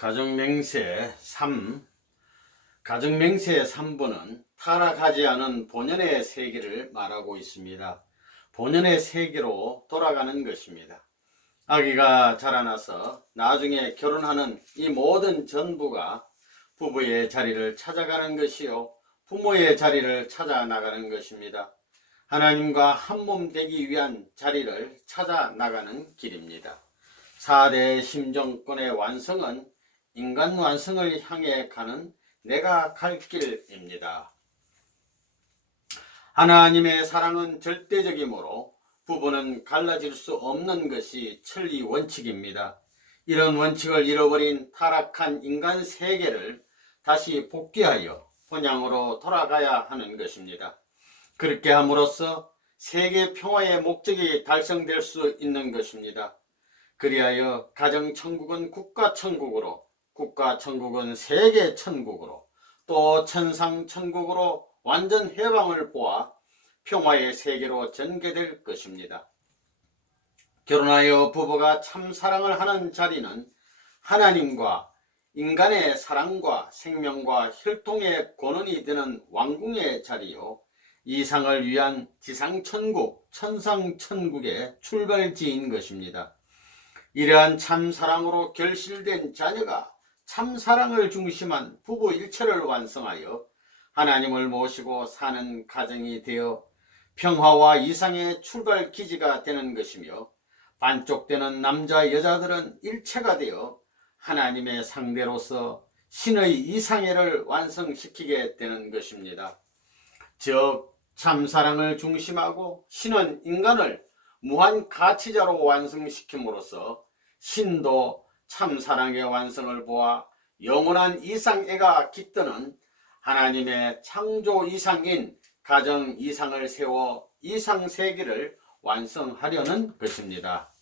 가정맹세 3. 가정맹세 3부는 타락하지 않은 본연의 세계를 말하고 있습니다. 본연의 세계로 돌아가는 것입니다. 아기가 자라나서 나중에 결혼하는 이 모든 전부가 부부의 자리를 찾아가는 것이요, 부모의 자리를 찾아 나가는 것입니다. 하나님과 한몸 되기 위한 자리를 찾아 나가는 길입니다. 4대 심정권의 완성은 인간 완성을 향해 가는 내가 갈 길입니다. 하나님의 사랑은 절대적이므로 부부는 갈라질 수 없는 것이 천리 원칙입니다. 이런 원칙을 잃어버린 타락한 인간 세계를 다시 복귀하여 본향으로 돌아가야 하는 것입니다. 그렇게 함으로써 세계 평화의 목적이 달성될 수 있는 것입니다. 그리하여 가정천국은 국가천국으로, 국가천국은 세계천국으로, 또 천상천국으로 완전 해방을 보아 평화의 세계로 전개될 것입니다. 결혼하여 부부가 참 사랑을 하는 자리는 하나님과 인간의 사랑과 생명과 혈통의 권원이 되는 왕궁의 자리요, 이상을 위한 지상천국, 천상천국의 출발지인 것입니다. 이러한 참사랑으로 결실된 자녀가 참사랑을 중심한 부부 일체를 완성하여 하나님을 모시고 사는 가정이 되어 평화와 이상의 출발 기지가 되는 것이며, 반쪽되는 남자 여자들은 일체가 되어 하나님의 상대로서 신의 이상애를 완성시키게 되는 것입니다. 즉 참사랑을 중심하고 신은 인간을 무한 가치자로 완성시킴으로써 신도 참사랑의 완성을 보아 영원한 이상애가 깃드는 하나님의 창조 이상인 가정 이상을 세워 이상세계를 완성하려는 것입니다.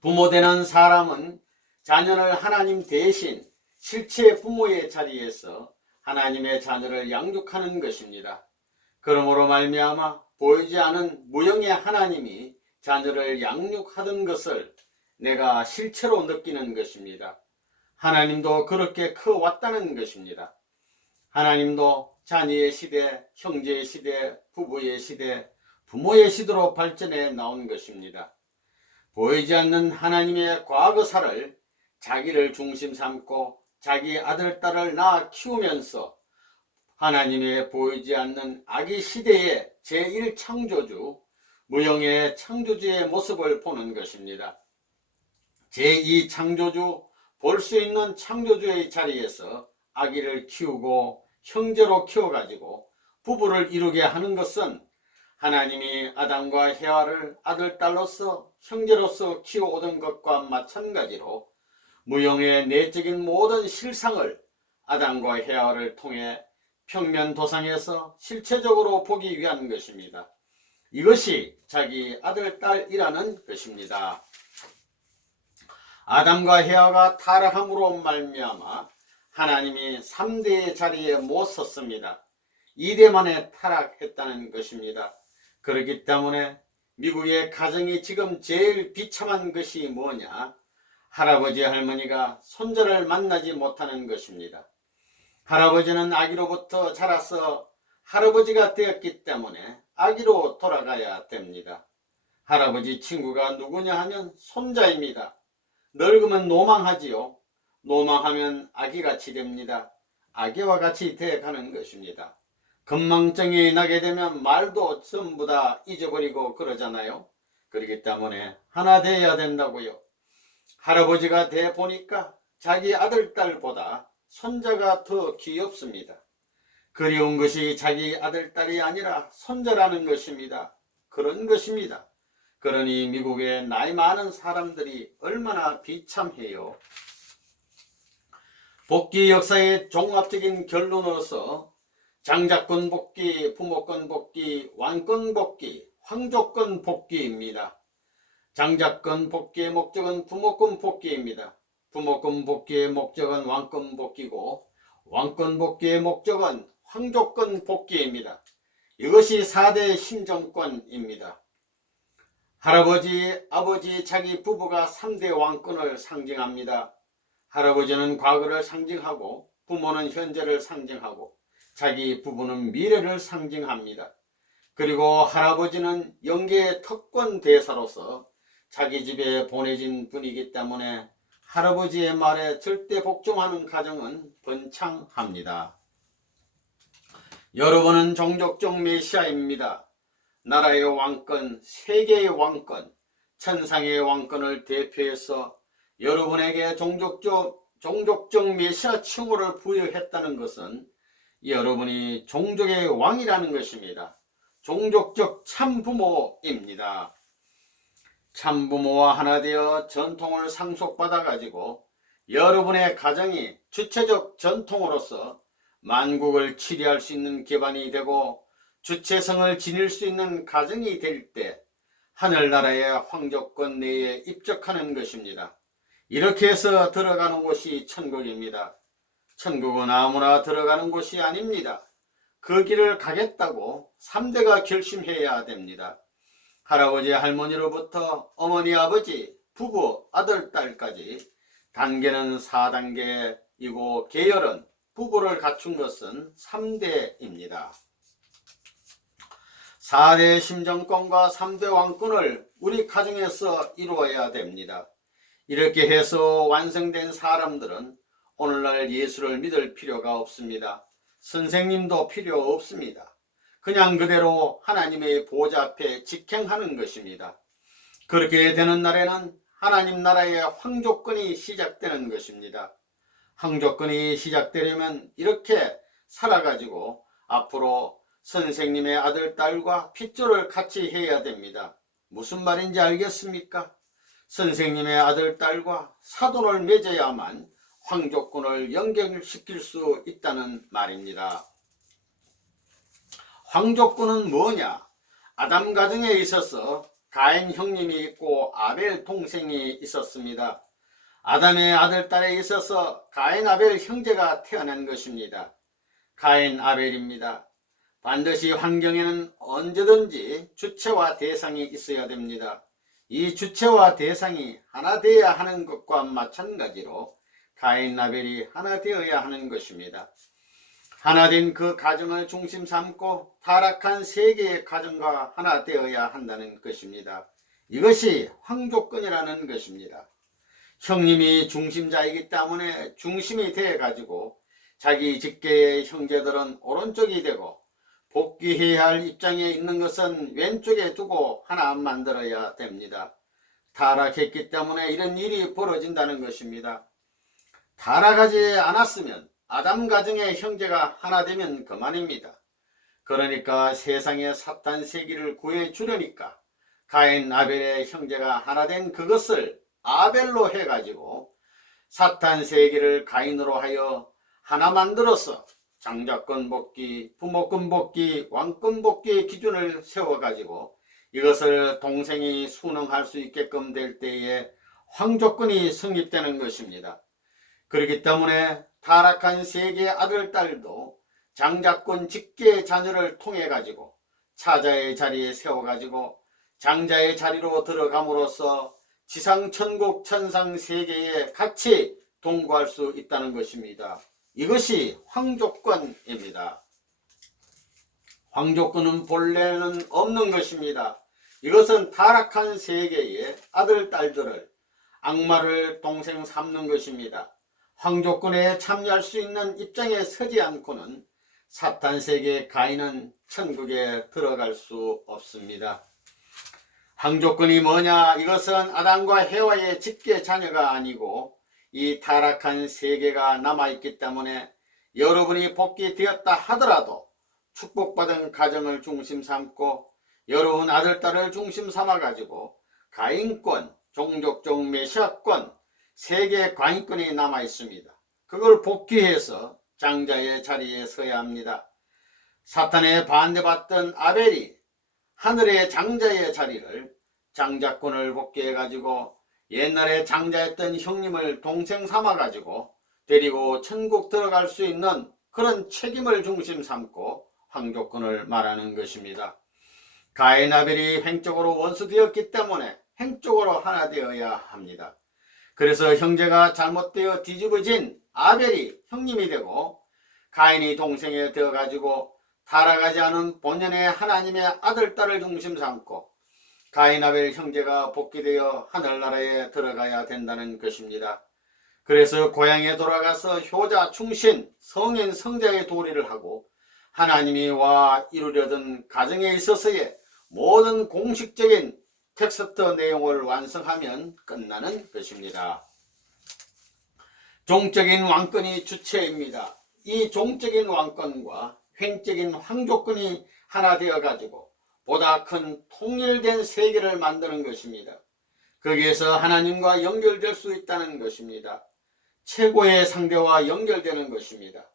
부모되는 사람은 자녀를 하나님 대신 실체 부모의 자리에서 하나님의 자녀를 양육하는 것입니다. 그러므로 말미암아 보이지 않은 무형의 하나님이 자녀를 양육하던 것을 내가 실체로 느끼는 것입니다. 하나님도 그렇게 커왔다는 것입니다. 하나님도 자녀의 시대, 형제의 시대, 부부의 시대, 부모의 시대로 발전해 나온 것입니다. 보이지 않는 하나님의 과거사를 자기를 중심 삼고 자기 아들, 딸을 낳아 키우면서 하나님의 보이지 않는 아기 시대의 제1창조주, 무형의 창조주의 모습을 보는 것입니다. 제2창조주, 볼 수 있는 창조주의 자리에서 아기를 키우고 형제로 키워가지고 부부를 이루게 하는 것은 하나님이 아담과 헤와를 아들, 딸로서 형제로서 키워오던 것과 마찬가지로 무형의 내적인 모든 실상을 아담과 헤와를 통해 평면 도상에서 실체적으로 보기 위한 것입니다. 이것이 자기 아들, 딸이라는 것입니다. 아담과 헤와가 타락함으로 말미암아 하나님이 3대의 자리에 못 섰습니다. 2대 만에 타락했다는 것입니다. 그렇기 때문에 미국의 가정이 지금 제일 비참한 것이 뭐냐? 할아버지 할머니가 손자를 만나지 못하는 것입니다. 할아버지는 아기로부터 자라서 할아버지가 되었기 때문에 아기로 돌아가야 됩니다. 할아버지 친구가 누구냐 하면 손자입니다. 늙으면 노망하지요. 노망하면 아기같이 됩니다. 아기와 같이 되어가는 것입니다. 건망증이 나게 되면 말도 전부 다 잊어버리고 그러잖아요. 그렇기 때문에 하나 되어야 된다고요. 할아버지가 돼 보니까 자기 아들, 딸보다 손자가 더 귀엽습니다. 그리운 것이 자기 아들, 딸이 아니라 손자라는 것입니다. 그런 것입니다. 그러니 미국의 나이 많은 사람들이 얼마나 비참해요. 복귀 역사의 종합적인 결론으로서 장자권 복귀, 부모권 복귀, 왕권 복귀, 황조권 복귀입니다. 장자권 복귀의 목적은 부모권 복귀입니다. 부모권 복귀의 목적은 왕권 복귀고, 왕권 복귀의 목적은 황조권 복귀입니다. 이것이 4대 신정권입니다. 할아버지, 아버지, 자기 부부가 3대 왕권을 상징합니다. 할아버지는 과거를 상징하고 부모는 현재를 상징하고 자기 부부는 미래를 상징합니다. 그리고 할아버지는 영계의 특권 대사로서 자기 집에 보내진 분이기 때문에 할아버지의 말에 절대 복종하는 가정은 번창합니다. 여러분은 종족적 메시아입니다. 나라의 왕권, 세계의 왕권, 천상의 왕권을 대표해서 여러분에게 종족적 메시아 칭호를 부여했다는 것은 여러분이 종족의 왕이라는 것입니다. 종족적 참부모입니다. 참부모와 하나 되어 전통을 상속받아 가지고 여러분의 가정이 주체적 전통으로서 만국을 치리할 수 있는 기반이 되고 주체성을 지닐 수 있는 가정이 될 때 하늘나라의 황족권 내에 입적하는 것입니다. 이렇게 해서 들어가는 곳이 천국입니다. 천국은 아무나 들어가는 곳이 아닙니다. 그 길을 가겠다고 3대가 결심해야 됩니다. 할아버지 할머니로부터 어머니 아버지 부부 아들 딸까지 단계는 4단계이고 계열은 부부를 갖춘 것은 3대입니다. 4대 심정권과 3대 왕권을 우리 가정에서 이루어야 됩니다. 이렇게 해서 완성된 사람들은 오늘날 예수를 믿을 필요가 없습니다. 선생님도 필요 없습니다. 그냥 그대로 하나님의 보좌 앞에 직행하는 것입니다. 그렇게 되는 날에는 하나님 나라의 황족권이 시작되는 것입니다. 황족권이 시작되려면 이렇게 살아가지고 앞으로 선생님의 아들, 딸과 핏줄을 같이 해야 됩니다. 무슨 말인지 알겠습니까? 선생님의 아들, 딸과 사돈을 맺어야만 황족권을 연결시킬 수 있다는 말입니다. 황족권은 뭐냐? 아담 가정에 있어서 가인 형님이 있고 아벨 동생이 있었습니다. 아담의 아들, 딸에 있어서 가인, 아벨 형제가 태어난 것입니다. 가인, 아벨입니다. 반드시 환경에는 언제든지 주체와 대상이 있어야 됩니다. 이 주체와 대상이 하나 되어야 하는 것과 마찬가지로 가인, 아벨이 하나 되어야 하는 것입니다. 하나 된 그 가정을 중심 삼고 타락한 세계의 가정과 하나 되어야 한다는 것입니다. 이것이 황족권이라는 것입니다. 형님이 중심자이기 때문에 중심이 되어 가지고 자기 직계의 형제들은 오른쪽이 되고 복귀해야 할 입장에 있는 것은 왼쪽에 두고 하나 만들어야 됩니다. 타락했기 때문에 이런 일이 벌어진다는 것입니다. 타락하지 않았으면 아담 가정의 형제가 하나 되면 그만입니다. 그러니까 세상의 사탄 세기를 구해 주려니까 가인, 아벨의 형제가 하나 된 그것을 아벨로 해가지고 사탄 세기를 가인으로 하여 하나 만들어서 장자권 복귀, 부모권 복귀, 왕권 복귀의 기준을 세워가지고 이것을 동생이 순응할 수 있게끔 될 때에 황족권이 성립되는 것입니다. 그렇기 때문에 타락한 세계의 아들, 딸도 장자권 직계 자녀를 통해 가지고 차자의 자리에 세워 가지고 장자의 자리로 들어감으로써 지상 천국 천상 세계에 같이 동거할 수 있다는 것입니다. 이것이 황족권입니다. 황족권은 본래는 없는 것입니다. 이것은 타락한 세계의 아들, 딸들을 악마를 동생 삼는 것입니다. 황족권에 참여할 수 있는 입장에 서지 않고는 사탄 세계의 가인은 천국에 들어갈 수 없습니다. 황족권이 뭐냐? 이것은 아담과 해와의 직계 자녀가 아니고 이 타락한 세계가 남아있기 때문에 여러분이 복귀되었다 하더라도 축복받은 가정을 중심 삼고 여러분 아들, 딸을 중심 삼아가지고 가인권, 종족적 메시아권, 세계 관인권이 남아 있습니다. 그걸 복귀해서 장자의 자리에 서야 합니다. 사탄에 반대받던 아벨이 하늘의 장자의 자리를 장자권을 복귀해 가지고 옛날에 장자였던 형님을 동생 삼아 가지고 데리고 천국 들어갈 수 있는 그런 책임을 중심 삼고 황족권을 말하는 것입니다. 가인, 아벨이 횡적으로 원수되었기 때문에 횡적으로 하나 되어야 합니다. 그래서 형제가 잘못되어 뒤집어진 아벨이 형님이 되고 가인이 동생이 되어가지고 타락하지 않은 본연의 하나님의 아들, 딸을 중심 삼고 가인, 아벨 형제가 복귀되어 하늘나라에 들어가야 된다는 것입니다. 그래서 고향에 돌아가서 효자, 충신, 성인, 성자의 도리를 하고 하나님이 와 이루려던 가정에 있어서의 모든 공식적인 텍스트 내용을 완성하면 끝나는 것입니다. 종적인 왕권이 주체입니다. 이 종적인 왕권과 횡적인 황조권이 하나 되어 가지고 보다 큰 통일된 세계를 만드는 것입니다. 거기에서 하나님과 연결될 수 있다는 것입니다. 최고의 상대와 연결되는 것입니다.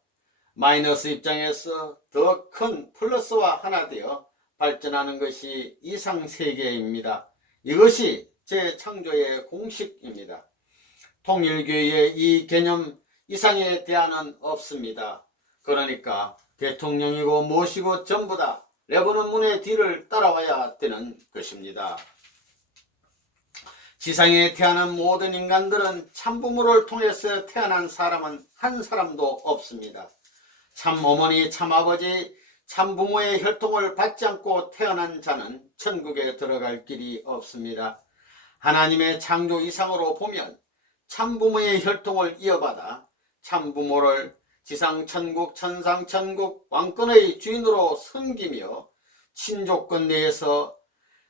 마이너스 입장에서 더 큰 플러스와 하나 되어 발전하는 것이 이상세계입니다. 이것이 재창조의 공식입니다. 통일교회의 이 개념 이상의 대안은 없습니다. 그러니까 대통령이고 무엇이고 전부 다 레버넌 문의 뒤를 따라와야 되는 것입니다. 지상에 태어난 모든 인간들은 참부모를 통해서 태어난 사람은 한 사람도 없습니다. 참 어머니, 참 아버지, 참 부모의 혈통을 받지 않고 태어난 자는 천국에 들어갈 길이 없습니다. 하나님의 창조 이상으로 보면 참 부모의 혈통을 이어받아 참 부모를 지상 천국, 천상 천국 왕권의 주인으로 섬기며 친족권 내에서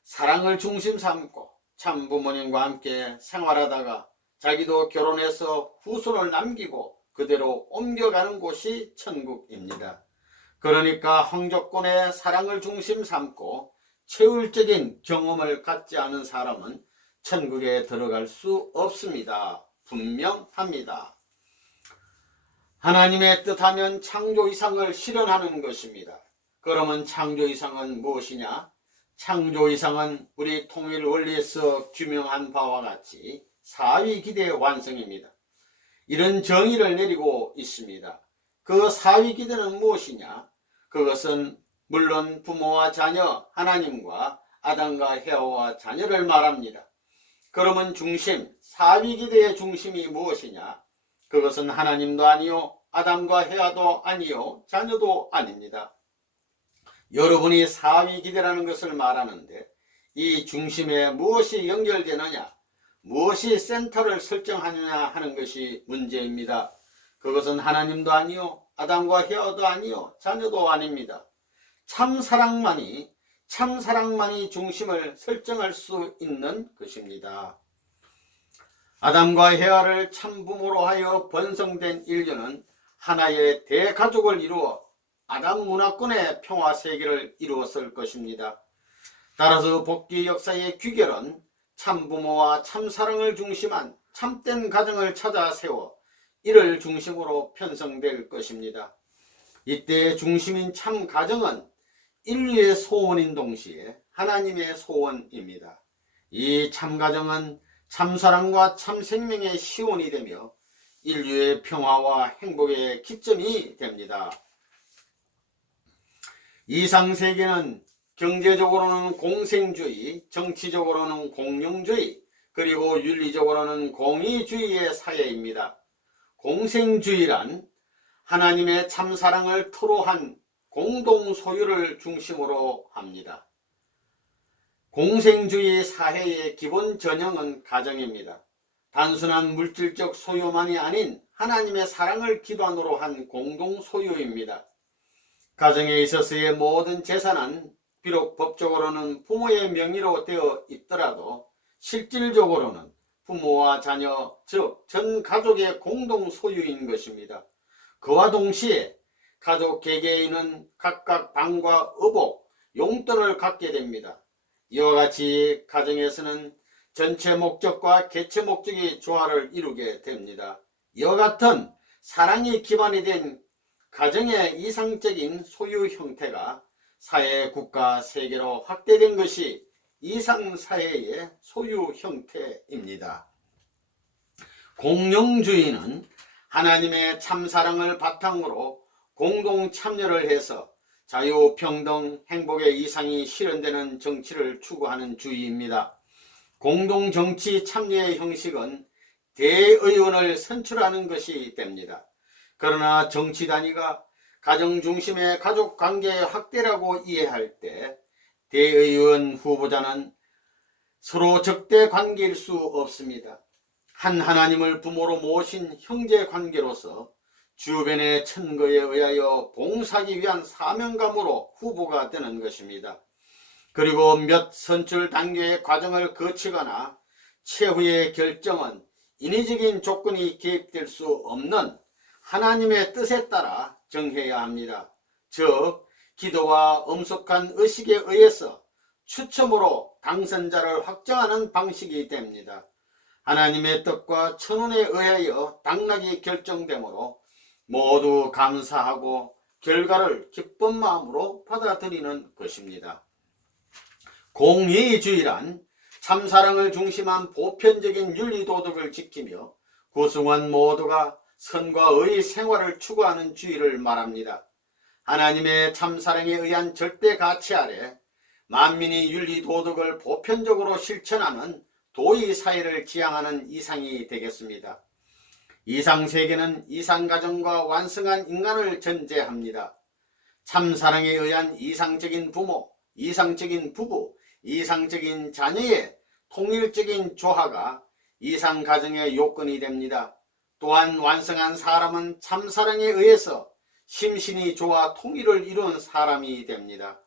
사랑을 중심 삼고 참 부모님과 함께 생활하다가 자기도 결혼해서 후손을 남기고 그대로 옮겨가는 곳이 천국입니다. 그러니까 황조권의 사랑을 중심 삼고 체울적인 경험을 갖지 않은 사람은 천국에 들어갈 수 없습니다. 분명합니다. 하나님의 뜻하면 창조 이상을 실현하는 것입니다. 그러면 창조 이상은 무엇이냐? 창조 이상은 우리 통일 원리에서 규명한 바와 같이 사위기대 완성입니다. 이런 정의를 내리고 있습니다. 그 사위기대는 무엇이냐? 그것은 물론 부모와 자녀, 하나님과 아담과 헤아와 자녀를 말합니다. 그러면 중심, 사위기대의 중심이 무엇이냐? 그것은 하나님도 아니요, 아담과 헤아도 아니요, 자녀도 아닙니다. 여러분이 사위기대라는 것을 말하는데 이 중심에 무엇이 연결되느냐, 무엇이 센터를 설정하느냐 하는 것이 문제입니다. 그것은 하나님도 아니요, 아담과 헤아도 아니요, 자녀도 아닙니다. 참사랑만이 중심을 설정할 수 있는 것입니다. 아담과 헤아를 참부모로 하여 번성된 인류는 하나의 대가족을 이루어 아담 문화권의 평화세계를 이루었을 것입니다. 따라서 복귀 역사의 귀결은 참부모와 참사랑을 중심한 참된 가정을 찾아 세워 이를 중심으로 편성될 것입니다. 이때 중심인 참 가정은 인류의 소원인 동시에 하나님의 소원입니다. 이 참가정은 참사랑과 참생명의 시온이 되며 인류의 평화와 행복의 기점이 됩니다. 이상세계는 경제적으로는 공생주의, 정치적으로는 공영주의, 그리고 윤리적으로는 공의주의의 사회입니다. 공생주의란 하나님의 참사랑을 토로한 공동소유를 중심으로 합니다. 공생주의 사회의 기본 전형은 가정입니다. 단순한 물질적 소유만이 아닌 하나님의 사랑을 기반으로 한 공동소유입니다. 가정에 있어서의 모든 재산은 비록 법적으로는 부모의 명의로 되어 있더라도 실질적으로는 부모와 자녀, 즉 전 가족의 공동 소유인 것입니다. 그와 동시에 가족 개개인은 각각 방과 의복, 용돈을 갖게 됩니다. 이와 같이 가정에서는 전체 목적과 개체 목적이 조화를 이루게 됩니다. 이와 같은 사랑이 기반이 된 가정의 이상적인 소유 형태가 사회, 국가, 세계로 확대된 것이 이상사회의 소유 형태입니다. 공영주의는 하나님의 참사랑을 바탕으로 공동참여를 해서 자유, 평등, 행복의 이상이 실현되는 정치를 추구하는 주의입니다. 공동정치 참여의 형식은 대의원을 선출하는 것이 됩니다. 그러나 정치 단위가 가정 중심의 가족 관계 확대라고 이해할 때 대의원 후보자는 서로 적대 관계일 수 없습니다. 한 하나님을 부모로 모신 형제 관계로서 주변의 천거에 의하여 봉사하기 위한 사명감으로 후보가 되는 것입니다. 그리고 몇 선출 단계의 과정을 거치거나 최후의 결정은 인위적인 조건이 개입될 수 없는 하나님의 뜻에 따라 정해야 합니다. 즉 기도와 엄숙한 의식에 의해서 추첨으로 당선자를 확정하는 방식이 됩니다. 하나님의 뜻과 천운에 의하여 당락이 결정되므로 모두 감사하고 결과를 기쁜 마음으로 받아들이는 것입니다. 공의주의란 참사랑을 중심한 보편적인 윤리도덕을 지키며 구성원 모두가 선과 의 생활을 추구하는 주의를 말합니다. 하나님의 참사랑에 의한 절대 가치 아래 만민이 윤리도덕을 보편적으로 실천하는 도의사회를 지향하는 이상이 되겠습니다. 이상세계는 이상가정과 완성한 인간을 전제합니다. 참사랑에 의한 이상적인 부모, 이상적인 부부, 이상적인 자녀의 통일적인 조화가 이상가정의 요건이 됩니다. 또한 완성한 사람은 참사랑에 의해서 심신이 조화 통일을 이룬 사람이 됩니다.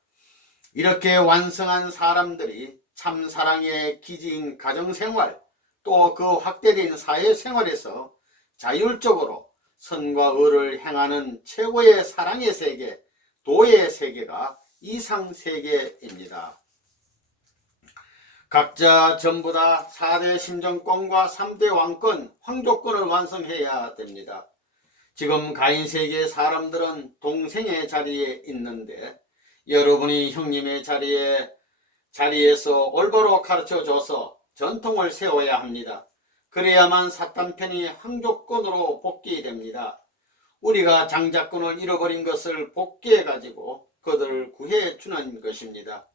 이렇게 완성한 사람들이 참사랑의 기지인 가정생활 또 그 확대된 사회생활에서 자율적으로 선과 의를 행하는 최고의 사랑의 세계, 도의 세계가 이상세계입니다. 각자 전부 다 4대 심정권과 3대 왕권, 황조권을 완성해야 됩니다. 지금 가인세계의 사람들은 동생의 자리에 있는데 여러분이 형님의 자리에서 올바로 가르쳐줘서 전통을 세워야 합니다. 그래야만 사탄편이 황조권으로 복귀됩니다. 우리가 장자권을 잃어버린 것을 복귀해가지고 그들을 구해주는 것입니다.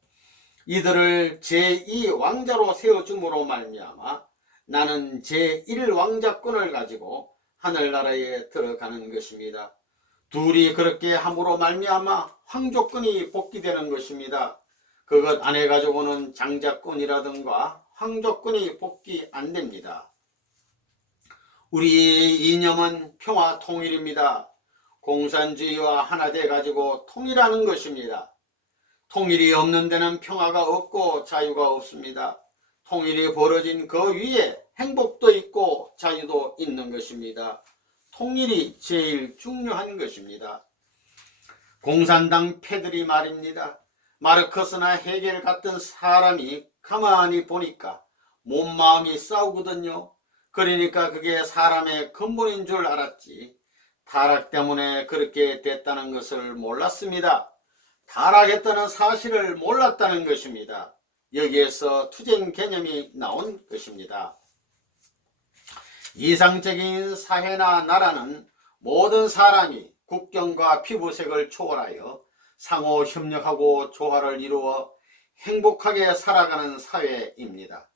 이들을 제2왕자로 세워줌으로 말미암아 나는 제1왕자권을 가지고 하늘나라에 들어가는 것입니다. 둘이 그렇게 함으로 말미암아 황조권이 복귀되는 것입니다. 그것 안 해가지고는 장자권이라든가 황조권이 복귀 안 됩니다. 우리의 이념은 평화 통일입니다. 공산주의와 하나 돼 가지고 통일하는 것입니다. 통일이 없는 데는 평화가 없고 자유가 없습니다. 통일이 벌어진 그 위에 행복도 있고 자유도 있는 것입니다. 통일이 제일 중요한 것입니다. 공산당 패들이 말입니다. 마르크스나 헤겔 같은 사람이 가만히 보니까 몸마음이 싸우거든요. 그러니까 그게 사람의 근본인 줄 알았지 타락 때문에 그렇게 됐다는 것을 몰랐습니다. 타락했다는 사실을 몰랐다는 것입니다. 여기에서 투쟁 개념이 나온 것입니다. 이상적인 사회나 나라는 모든 사람이 국경과 피부색을 초월하여 상호 협력하고 조화를 이루어 행복하게 살아가는 사회입니다.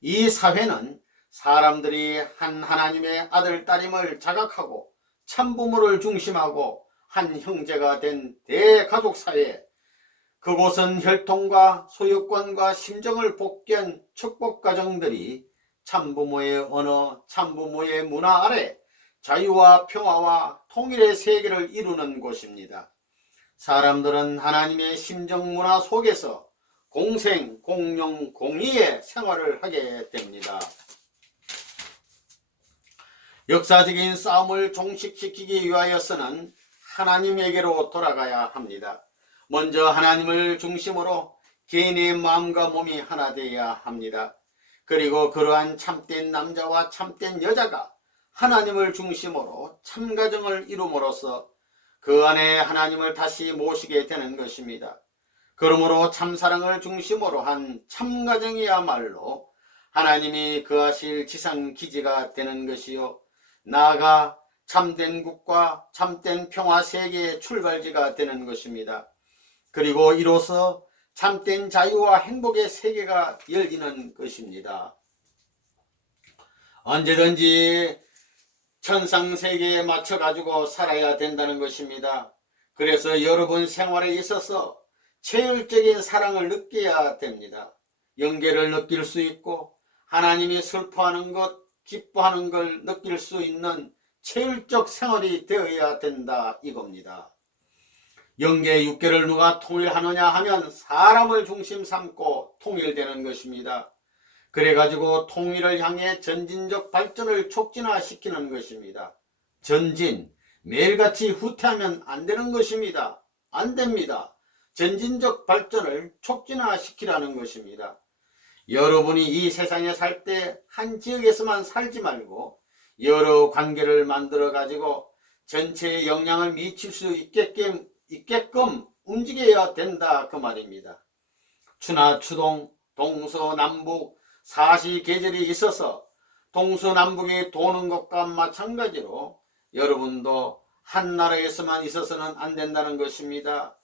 이 사회는 사람들이 한 하나님의 아들 딸임을 자각하고 참부모를 중심하고 한 형제가 된 대가족사회, 그곳은 혈통과 소유권과 심정을 복귀한 축복가정들이 참부모의 언어, 참부모의 문화 아래 자유와 평화와 통일의 세계를 이루는 곳입니다. 사람들은 하나님의 심정 문화 속에서 공생, 공용, 공의의 생활을 하게 됩니다. 역사적인 싸움을 종식시키기 위하여서는 하나님에게로 돌아가야 합니다. 먼저 하나님을 중심으로 개인의 마음과 몸이 하나 되어야 합니다. 그리고 그러한 참된 남자와 참된 여자가 하나님을 중심으로 참가정을 이룸으로써 그 안에 하나님을 다시 모시게 되는 것입니다. 그러므로 참사랑을 중심으로 한 참가정이야말로 하나님이 거하실 지상기지가 되는 것이요 나아가 참된 국가, 참된 평화세계의 출발지가 되는 것입니다. 그리고 이로써 참된 자유와 행복의 세계가 열리는 것입니다. 언제든지 천상세계에 맞춰가지고 살아야 된다는 것입니다. 그래서 여러분 생활에 있어서 체율적인 사랑을 느껴야 됩니다. 영계를 느낄 수 있고 하나님이 슬퍼하는 것, 기뻐하는 걸 느낄 수 있는 체율적 생활이 되어야 된다 이겁니다. 영계 육계를 누가 통일하느냐 하면 사람을 중심 삼고 통일되는 것입니다. 그래가지고 통일을 향해 전진적 발전을 촉진화시키는 것입니다. 전진, 매일같이 후퇴하면 안 되는 것입니다. 안 됩니다. 전진적 발전을 촉진화시키라는 것입니다. 여러분이 이 세상에 살 때 한 지역에서만 살지 말고 여러 관계를 만들어 가지고 전체에 영향을 미칠 수 있게끔 움직여야 된다 그 말입니다. 추나 추동, 동서남북, 사시계절이 있어서 동서남북이 도는 것과 마찬가지로 여러분도 한 나라에서만 있어서는 안 된다는 것입니다.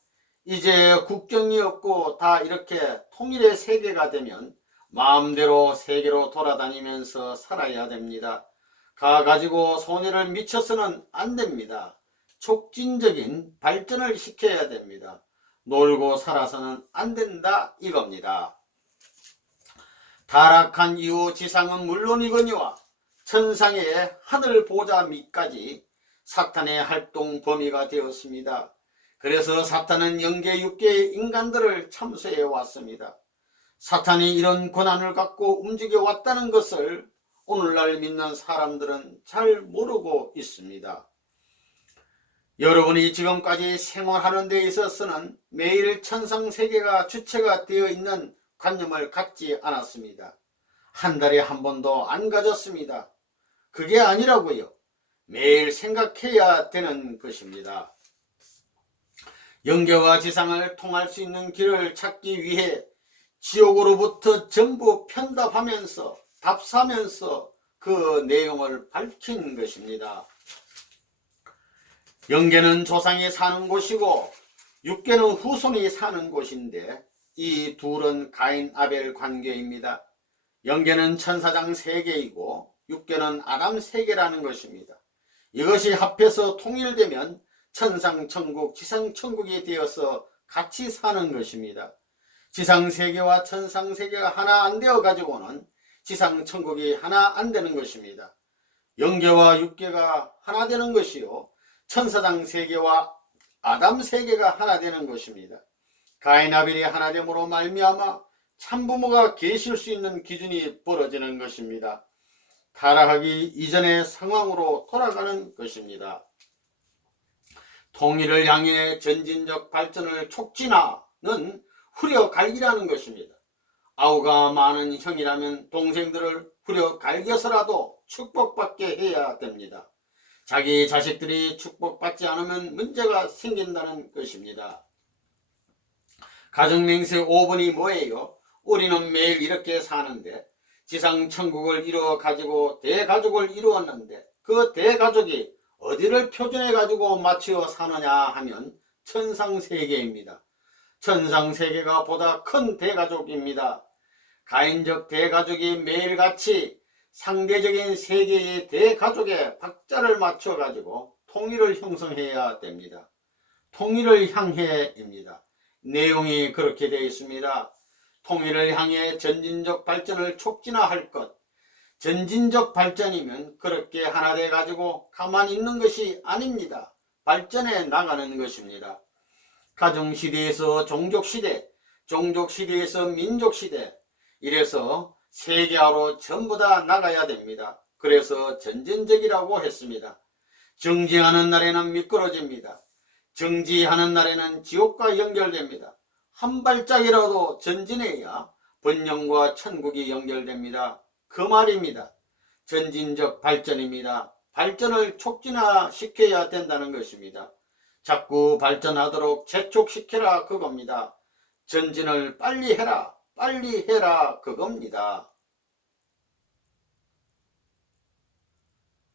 이제 국경이 없고 다 이렇게 통일의 세계가 되면 마음대로 세계로 돌아다니면서 살아야 됩니다. 가가지고 손해를 미쳐서는 안 됩니다. 촉진적인 발전을 시켜야 됩니다. 놀고 살아서는 안 된다 이겁니다. 타락한 이후 지상은 물론이거니와 천상의 하늘 보좌 밑까지 사탄의 활동 범위가 되었습니다. 그래서 사탄은 영계 육계의 인간들을 참수해 왔습니다. 사탄이 이런 권한을 갖고 움직여 왔다는 것을 오늘날 믿는 사람들은 잘 모르고 있습니다. 여러분이 지금까지 생활하는 데 있어서는 매일 천상세계가 주체가 되어 있는 관념을 갖지 않았습니다. 한 달에 한 번도 안 가졌습니다. 그게 아니라고요. 매일 생각해야 되는 것입니다. 영계와 지상을 통할 수 있는 길을 찾기 위해 지옥으로부터 전부 편답하면서 답사하면서 그 내용을 밝힌 것입니다. 영계는 조상이 사는 곳이고 육계는 후손이 사는 곳인데 이 둘은 가인 아벨 관계입니다. 영계는 천사장 세계이고 육계는 아담 세계라는 것입니다. 이것이 합해서 통일되면 천상천국 지상천국이 되어서 같이 사는 것입니다. 지상세계와 천상세계가 하나 안 되어 가지고는 지상천국이 하나 안 되는 것입니다. 영계와 육계가 하나 되는 것이요 천사장 세계와 아담 세계가 하나 되는 것입니다. 가인 아벨이 하나 됨으로 말미암아 참부모가 계실 수 있는 기준이 벌어지는 것입니다. 타락하기 이전의 상황으로 돌아가는 것입니다. 통일을 향해 전진적 발전을 촉진하는 후려갈기라는 것입니다. 아우가 많은 형이라면 동생들을 후려갈겨서라도 축복받게 해야 됩니다. 자기 자식들이 축복받지 않으면 문제가 생긴다는 것입니다. 가정맹세 5번이 뭐예요? 우리는 매일 이렇게 사는데 지상천국을 이루어 가지고 대가족을 이루었는데 그 대가족이 어디를 표준해 가지고 맞추어 사느냐 하면 천상세계입니다. 천상세계가 보다 큰 대가족입니다. 가인적 대가족이 매일같이 상대적인 세계의 대가족의 박자를 맞춰 가지고 통일을 형성해야 됩니다. 통일을 향해입니다. 내용이 그렇게 되어 있습니다. 통일을 향해 전진적 발전을 촉진화할 것. 전진적 발전이면 그렇게 하나 돼 가지고 가만히 있는 것이 아닙니다. 발전해 나가는 것입니다. 가정시대에서 종족시대, 종족시대에서 민족시대, 이래서 세계화로 전부 다 나가야 됩니다. 그래서 전진적이라고 했습니다. 정지하는 날에는 미끄러집니다. 정지하는 날에는 지옥과 연결됩니다. 한 발짝이라도 전진해야 번영과 천국이 연결됩니다. 그 말입니다. 전진적 발전입니다. 발전을 촉진화시켜야 된다는 것입니다. 자꾸 발전하도록 재촉시켜라 그겁니다. 전진을 빨리 해라 그겁니다.